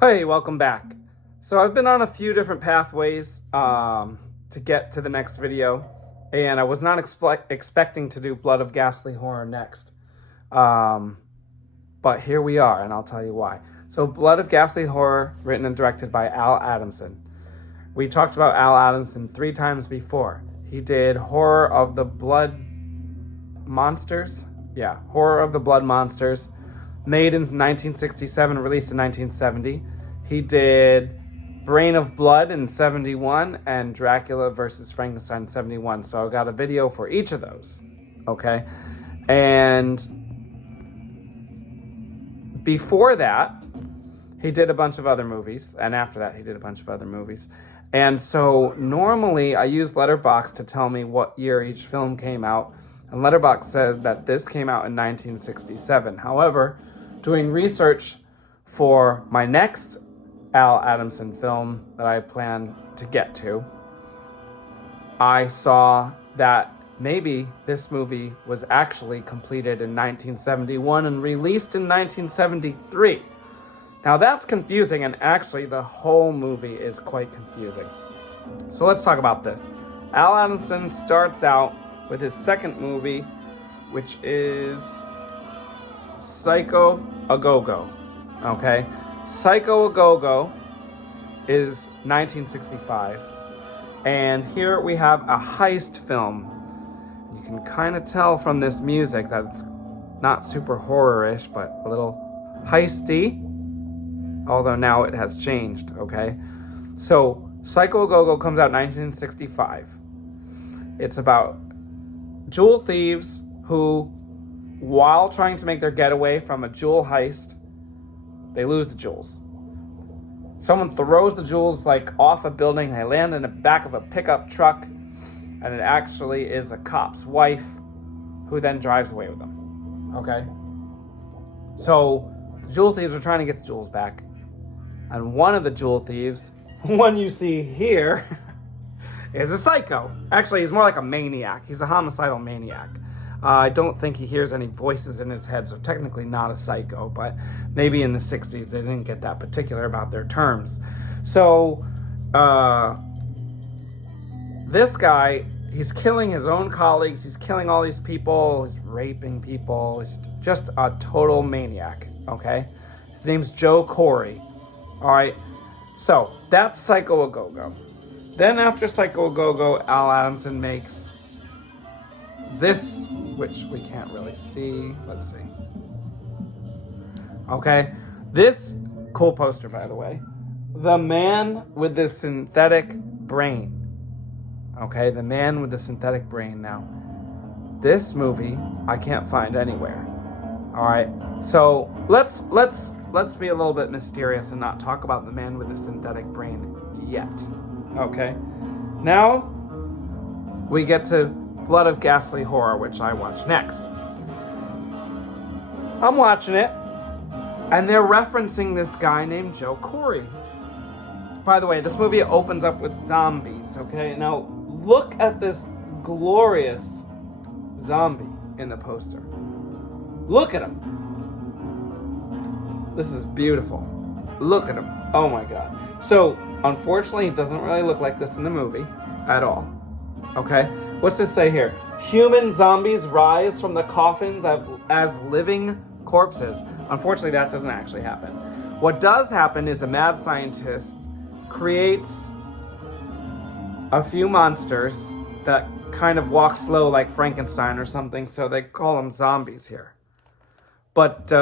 Hey, welcome back. So I've been on a few different pathways to get to the next video, and I was not expecting to do Blood of Ghastly Horror next. But here we are, and I'll tell you why. So Blood of Ghastly Horror, written and directed by Adamson. We talked about Adamson 3 times before. He did Horror of the Blood Monsters. Yeah, Horror of the Blood Monsters, made in 1967, released in 1970. He did Brain of Blood in 71 and Dracula versus Frankenstein in 71. So I got a video for each of those. Okay. And before that, he did a bunch of other movies. And after that, he did a bunch of other movies. And so normally I use Letterboxd to tell me what year each film came out. And Letterboxd said that this came out in 1967. However, doing research for my next Adamson film that I plan to get to, I saw that maybe this movie was actually completed in 1971 and released in 1973. Now that's confusing, and actually the whole movie is quite confusing. So let's talk about this. Adamson starts out with his second movie, which is Psycho A Go-Go. Okay? Psycho A Go-Go is 1965. And here we have a heist film. You can kind of tell from this music that it's not super horror-ish, but a little heisty. Although now it has changed, okay? So, Psycho A Go-Go comes out in 1965. It's about jewel thieves who, while trying to make their getaway from a jewel heist, they lose the jewels. Someone throws the jewels off a building. They land in the back of a pickup truck, and it actually is a cop's wife who then drives away with them. Okay? So the jewel thieves are trying to get the jewels back, and one of the jewel thieves, one you see here, is a psycho. Actually, he's more like a maniac. He's a homicidal maniac. I don't think he hears any voices in his head, so technically not a psycho, but maybe in the 60s they didn't get that particular about their terms. So, this guy, he's killing his own colleagues, he's killing all these people, he's raping people, he's just a total maniac, okay? His name's Joe Corey, all right? So, that's Psycho A Go-Go. Then after Psycho A Go-Go, Adamson makes this, which we can't really see. Let's see. Okay. This, cool poster, by the way. The Man with the Synthetic Brain. Okay, The Man with the Synthetic Brain. Now, this movie I can't find anywhere. All right. So let's be a little bit mysterious and not talk about The Man with the Synthetic Brain yet. Okay. Now we get to Blood of Ghastly Horror, which I watch next. I'm watching it, and they're referencing this guy named Joe Corey. By the way, this movie opens up with zombies, okay? Now, look at this glorious zombie in the poster. Look at him. This is beautiful. Look at him. Oh my god. So, unfortunately, he doesn't really look like this in the movie at all. Okay, what's this say here? Human zombies rise from the coffins as living corpses. Unfortunately, that doesn't actually happen. What does happen is a mad scientist creates a few monsters that kind of walk slow like Frankenstein or something, so they call them zombies here. But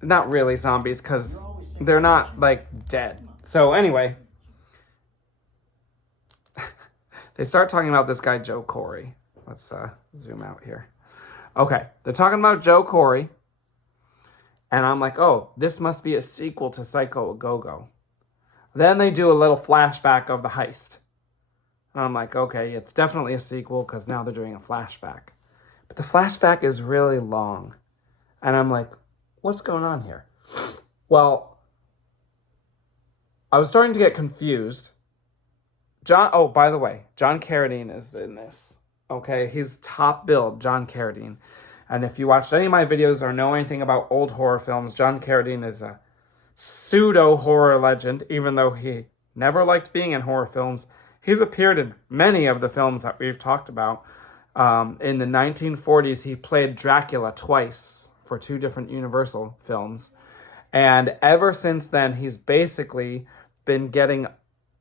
not really zombies, because they're not dead. So anyway, they start talking about this guy, Joe Corey. Let's zoom out here. Okay, they're talking about Joe Corey. And I'm like, oh, this must be a sequel to Psycho A Go-Go. Then they do a little flashback of the heist. And I'm like, okay, it's definitely a sequel because now they're doing a flashback. But the flashback is really long. And I'm like, what's going on here? Well, I was starting to get confused. By the way, John Carradine is in this. Okay, he's top billed, John Carradine. And if you watched any of my videos or know anything about old horror films, John Carradine is a pseudo horror legend, even though he never liked being in horror films. He's appeared in many of the films that we've talked about. In the 1940s, he played Dracula twice for 2 different Universal films. And ever since then, he's basically been getting,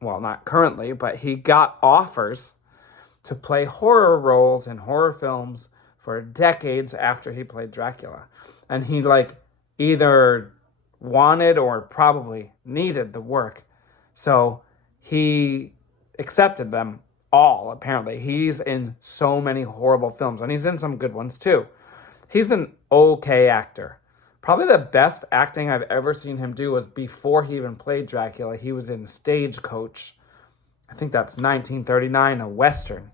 well, not currently, but he got offers to play horror roles in horror films for decades after he played Dracula. And he either wanted or probably needed the work. So he accepted them all, apparently. He's in so many horrible films, and he's in some good ones too. He's an okay actor. Probably the best acting I've ever seen him do was before he even played Dracula. He was in Stagecoach. I think that's 1939, a Western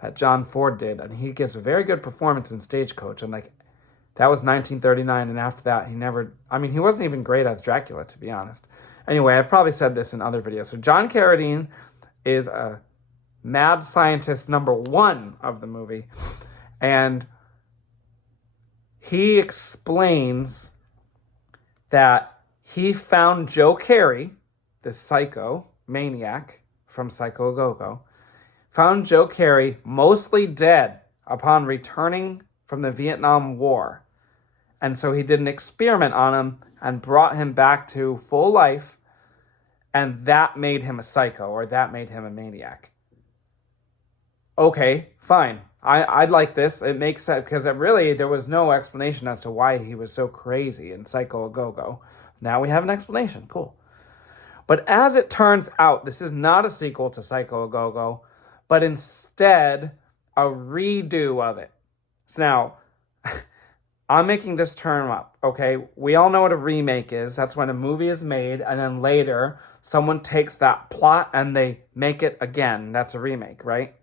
that John Ford did. And he gives a very good performance in Stagecoach. And that was 1939. And after that, he wasn't even great as Dracula, to be honest. Anyway, I've probably said this in other videos. So John Carradine is a mad scientist number 1 of the movie. And he explains that he found Joe Carey, the psycho maniac from Psycho Go-Go, found Joe Carey mostly dead upon returning from the Vietnam War. And so he did an experiment on him and brought him back to full life, and that made him a psycho, or that made him a maniac. Okay, fine. I'd like this. It makes sense, because there was no explanation as to why he was so crazy in Psycho Go-Go. Now we have an explanation. Cool. But as it turns out, this is not a sequel to Psycho Go-Go, but instead a redo of it. So now, I'm making this term up, okay? We all know what a remake is. That's when a movie is made, and then later someone takes that plot and they make it again. That's a remake, right?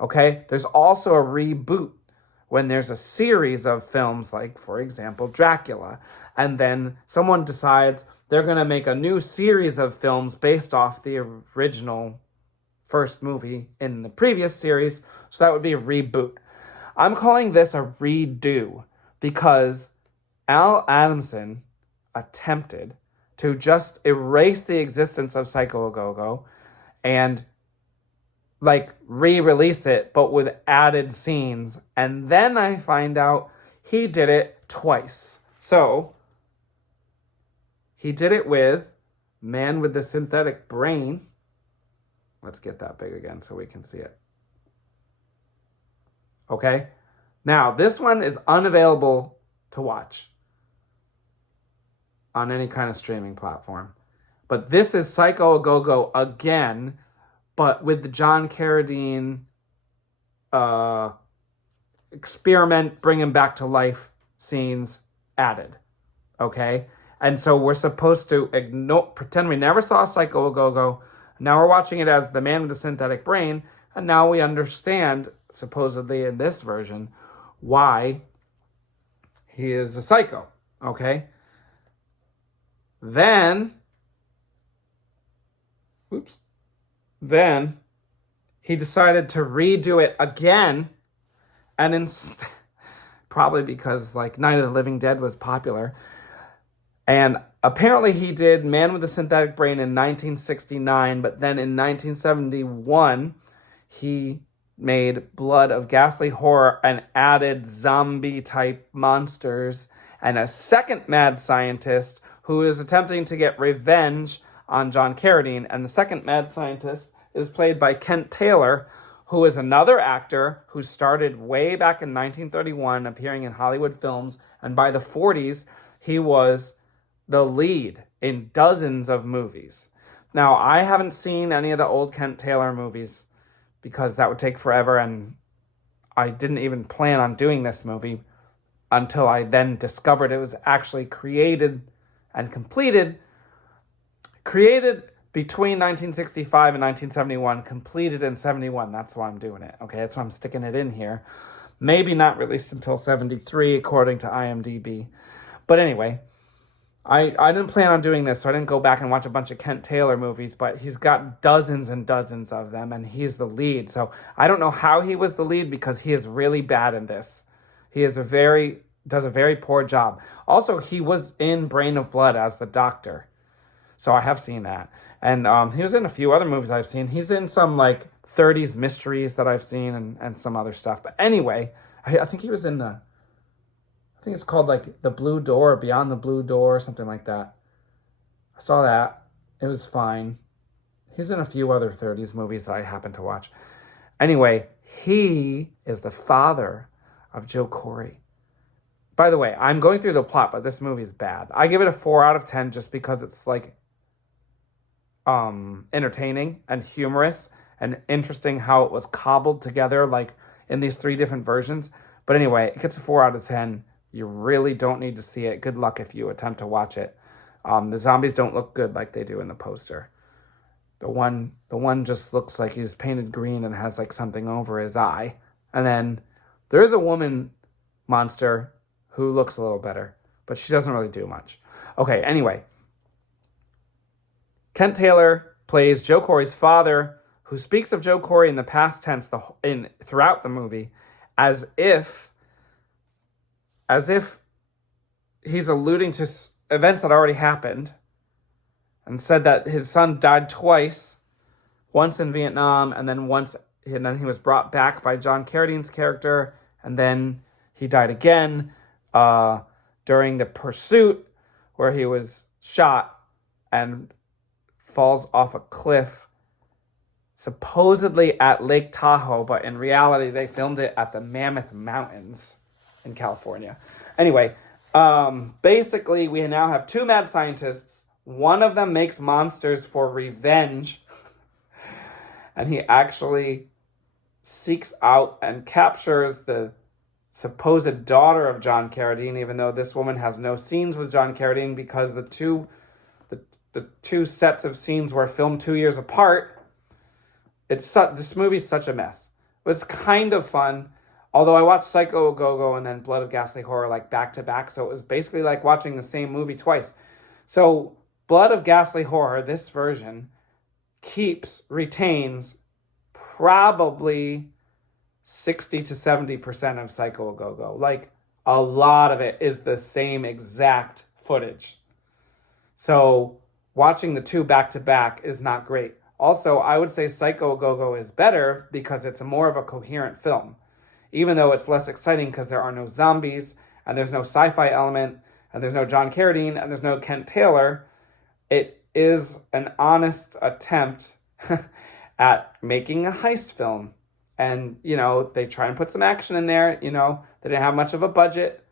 Okay, there's also a reboot when there's a series of films, like, for example, Dracula. And then someone decides they're going to make a new series of films based off the original first movie in the previous series. So that would be a reboot. I'm calling this a redo because Al Adamson attempted to just erase the existence of Psycho Go-Go and re-release it, but with added scenes. And then I find out he did it twice. So he did it with Man with the Synthetic Brain. Let's get that big again so we can see it. Okay. Now, this one is unavailable to watch on any kind of streaming platform. But this is Psycho Go-Go again, but with the John Carradine experiment, bring him back to life scenes added. Okay? And so we're supposed to pretend we never saw Psycho Go-Go. Now we're watching it as the Man with the Synthetic Brain, and now we understand, supposedly in this version, why he is a psycho. Okay? Then he decided to redo it again, and probably because Night of the Living Dead was popular. And apparently he did Man with the Synthetic Brain in 1969, but then in 1971 he made Blood of Ghastly Horror and added zombie-type monsters and a second mad scientist who is attempting to get revenge on John Carradine. And the second mad scientist is played by Kent Taylor, who is another actor who started way back in 1931 appearing in Hollywood films. And by the 40s, he was the lead in dozens of movies. Now, I haven't seen any of the old Kent Taylor movies because that would take forever, and I didn't even plan on doing this movie until I then discovered it was actually created between 1965 and 1971, completed in 71. That's why I'm doing it. Okay, that's why I'm sticking it in here. Maybe not released until 73, according to IMDb. But anyway, I didn't plan on doing this, so I didn't go back and watch a bunch of Kent Taylor movies, but he's got dozens and dozens of them, and he's the lead. So I don't know how he was the lead because he is really bad in this. He is a very does a very poor job. Also, he was in Brain of Blood as the doctor. So I have seen that. And he was in a few other movies I've seen. He's in some like 30s mysteries that I've seen and some other stuff. But anyway, I think he was in I think it's called like The Blue Door, Beyond the Blue Door, or something like that. I saw that. It was fine. He's in a few other 30s movies that I happen to watch. Anyway, he is the father of Joe Corey. By the way, I'm going through the plot, but this movie is bad. I give it a 4 out of 10 just because it's like entertaining and humorous and interesting how it was cobbled together like in these 3 different versions. But anyway, it gets a 4 out of 10. You really don't need to see it. Good luck if you attempt to watch it. The zombies don't look good like they do in the poster. The one just looks like he's painted green and has like something over his eye. And then there is a woman monster who looks a little better, but she doesn't really do much. Okay, anyway. Kent Taylor plays Joe Corey's father, who speaks of Joe Corey in the past tense throughout the movie as if he's alluding to events that already happened, and said that his son died twice, once in Vietnam, and then he was brought back by John Carradine's character, and then he died again during the pursuit where he was shot and falls off a cliff, supposedly at Lake Tahoe, but in reality they filmed it at the Mammoth Mountains in California. Anyway, basically we now have 2 mad scientists. One of them makes monsters for revenge, and he actually seeks out and captures the supposed daughter of John Carradine, even though this woman has no scenes with John Carradine because the two sets of scenes were filmed 2 years apart. This movie's such a mess. It was kind of fun, although I watched Psycho Go-Go and then Blood of Ghastly Horror like back to back, so it was basically like watching the same movie twice. So Blood of Ghastly Horror, this version, retains probably 60 to 70% of Psycho Go-Go. Like, a lot of it is the same exact footage. So watching the 2 back-to-back is not great. Also, I would say Psycho Go-Go is better because it's more of a coherent film. Even though it's less exciting because there are no zombies, and there's no sci-fi element, and there's no John Carradine, and there's no Kent Taylor, it is an honest attempt at making a heist film. And, they try and put some action in there. They didn't have much of a budget.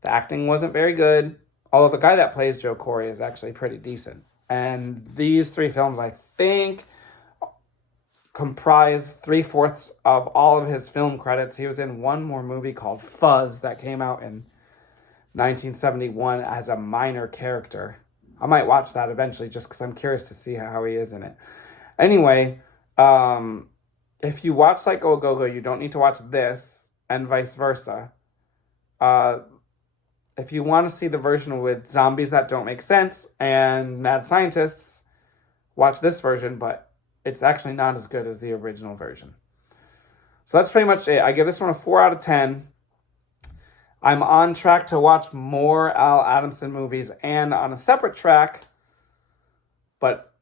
The acting wasn't very good. Although the guy that plays Joe Corey is actually pretty decent. And these 3 films, I think, comprise 3/4 of all of his film credits. He was in one more movie called Fuzz that came out in 1971 as a minor character. I might watch that eventually just because I'm curious to see how he is in it. Anyway, if you watch Psycho Go-Go, you don't need to watch this, and vice versa. If you want to see the version with zombies that don't make sense and mad scientists, watch this version, but it's actually not as good as the original version. So that's pretty much it. I give this one a 4 out of 10. I'm on track to watch more Al Adamson movies and on a separate track, but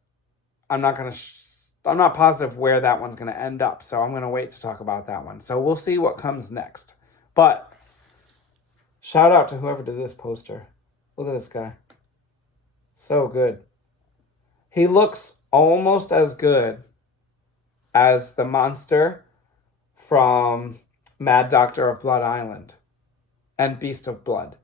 I'm not positive where that one's going to end up, so I'm going to wait to talk about that one. So we'll see what comes next. But shout out to whoever did this poster. Look at this guy. So good. He looks almost as good as the monster from Mad Doctor of Blood Island and Beast of Blood.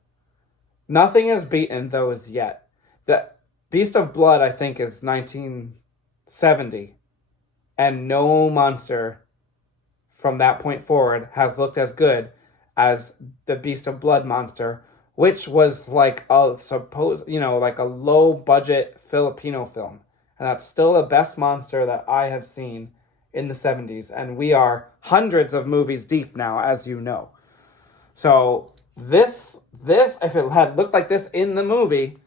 Nothing has beaten those yet. The Beast of Blood, I think, is 1970. And no monster from that point forward has looked as good as the Beast of Blood monster, which was like a low budget Filipino film. And that's still the best monster that I have seen in the 70s. And we are hundreds of movies deep now, as you know. So this, if it had looked like this in the movie,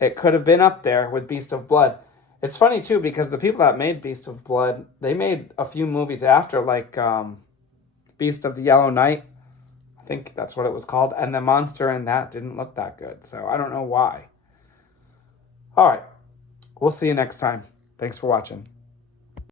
it could have been up there with Beast of Blood. It's funny, too, because the people that made Beast of Blood, they made a few movies after, like Beast of the Yellow Knight. I think that's what it was called. And the monster in that didn't look that good. So I don't know why. All right. We'll see you next time. Thanks for watching.